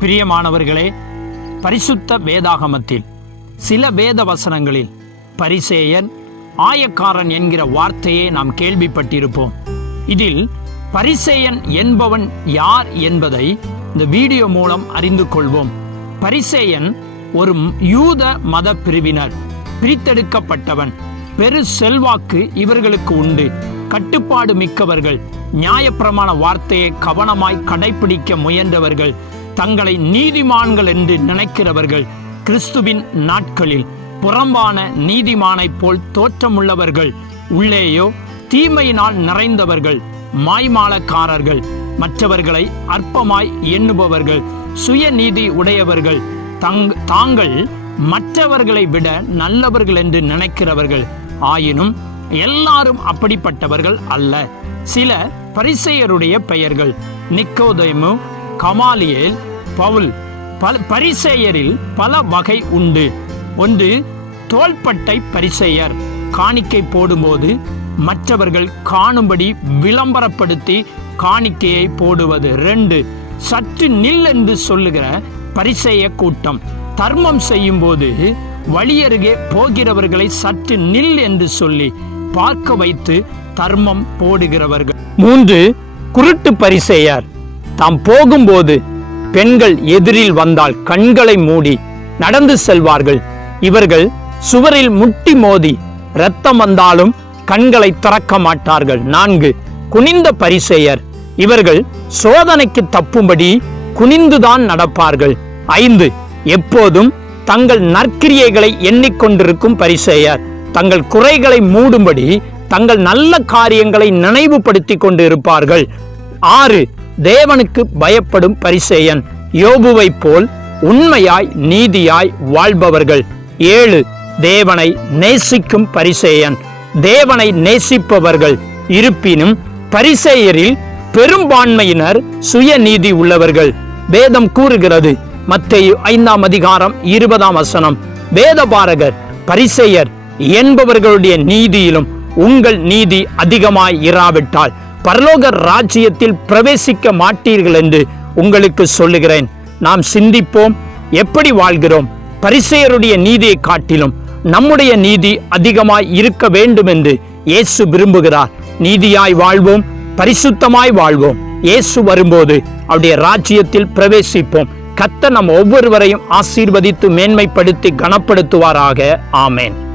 பிரியமானவர்களே பரிசுத்த வேதாகமத்தில் சில வேத வசனங்களில் பரிசேயன் ஆயக்காரன் என்கிற வார்த்தையை நாம் கேள்விப்பட்டிருப்போம். இதில் பரிசேயன் என்பவன் யார் என்பதை இந்த வீடியோ மூலம் அறிந்து கொள்வோம். பரிசேயன் ஒரு யூத மத பிரிவினர் பிரித்தெடுக்கப்பட்டவன் பெரு செல்வாக்கு இவர்களுக்கு உண்டு. கட்டுப்பாடு மிக்கவர்கள் நியாயப்பிரமாண வார்த்தையை கவனமாய் கடைபிடிக்க முயன்றவர்கள் தங்களை நீதிமான்கள் என்று நினைக்கிறவர்கள் கிறிஸ்துவின் நாட்களில் புறம்பான நீதிமானைப் போல் தோற்றமுள்ளவர்கள் உள்ளேயோ தீமையினால் நிறைந்தவர்கள் மாய்மாலக்காரர்கள் மற்றவர்களை அற்பமாய் எண்ணுபவர்கள் சுயநீதி உடையவர்கள் தங் தாங்கள் மற்றவர்களை விட நல்லவர்கள் என்று நினைக்கிறவர்கள். ஆயினும் எல்லாரும் அப்படிப்பட்டவர்கள் அல்ல. சில பரிசெயருடைய பெயர்கள் நிக்கோதேமு கமாலியேல் பவுல் பல பரிசெயரில் பல வகை உண்டு. ஒன்று தோள்பட்டை பரிசெயர். காணிக்கை போடும்போது மற்றவர்கள் காணும்படி விளம்பரப்படுத்தி காணிக்கையை போடுவது. ரெண்டு சற்று நில் என்று சொல்லுகிற பரிசெய கூட்டம். தர்மம் செய்யும் போது வழியருகே போகிறவர்களை சற்று நில் என்று சொல்லி பார்க்க வைத்து தர்மம் போடுகிறவர்கள். மூன்று குருட்டு பரிசெயர். தாம் போகும்போது பெண்கள் எதிரில் வந்தால் கண்களை மூடி நடந்து செல்வார்கள். இவர்கள் சுவரில் முட்டி மோதி இரத்தம் வந்தாலும் கண்களை திறக்க மாட்டார்கள். நான்கு குனிந்த பரிசெயர். இவர்கள் சோதனைக்கு தப்பும்படி குனிந்துதான் நடப்பார்கள். ஐந்து எப்போதும் தங்கள் நற்கிரியைகளை எண்ணிக்கொண்டிருக்கும் பரிசெயர். தங்கள் குறைகளை மூடும்படி தங்கள் நல்ல காரியங்களை நினைவுபடுத்திக் கொண்டு இருப்பார்கள் ஆறு தேவனுக்கு பயப்படும் பரிசேயன் யோபுவைப் போல் உண்மையாய் நீதியாய் வாழ்பவர்கள். ஏழு தேவனை நேசிக்கும் பரிசேயன். தேவனை நேசிப்பவர்கள் இருப்பினும் பரிசேயரில் பெரும்பான்மையினர் சுயநீதி உள்ளவர்கள். வேதம் கூறுகிறது மத்தேயு ஐந்தாம் அதிகாரம் இருபதாம் வசனம். வேதபாரகர் பரிசெயர் என்பவர்களுடைய நீதியிலும் உங்கள் நீதி அதிகமாய் இராவிட்டால். பரலோக ராஜ்யத்தில் பிரவேசிக்க மாட்டீர்கள் என்று உங்களுக்கு சொல்லுகிறேன். நாம் சிந்திப்போம் எப்படி வாழ்கிறோம்? பரிசெயருடைய நீதியை காட்டிலும் நம்முடைய நீதி அதிகமாய் இருக்க வேண்டும் என்று இயேசு விரும்புகிறார். நீதியாய் வாழ்வோம் பரிசுத்தமாய் வாழ்வோம். இயேசு வரும்போது அவருடைய ராஜ்யத்தில் பிரவேசிப்போம். கத்த நம் ஒவ்வொருவரையும் ஆசீர்வதித்து மேன்மைப்படுத்தி கனப்படுத்துவாராக. ஆமேன்.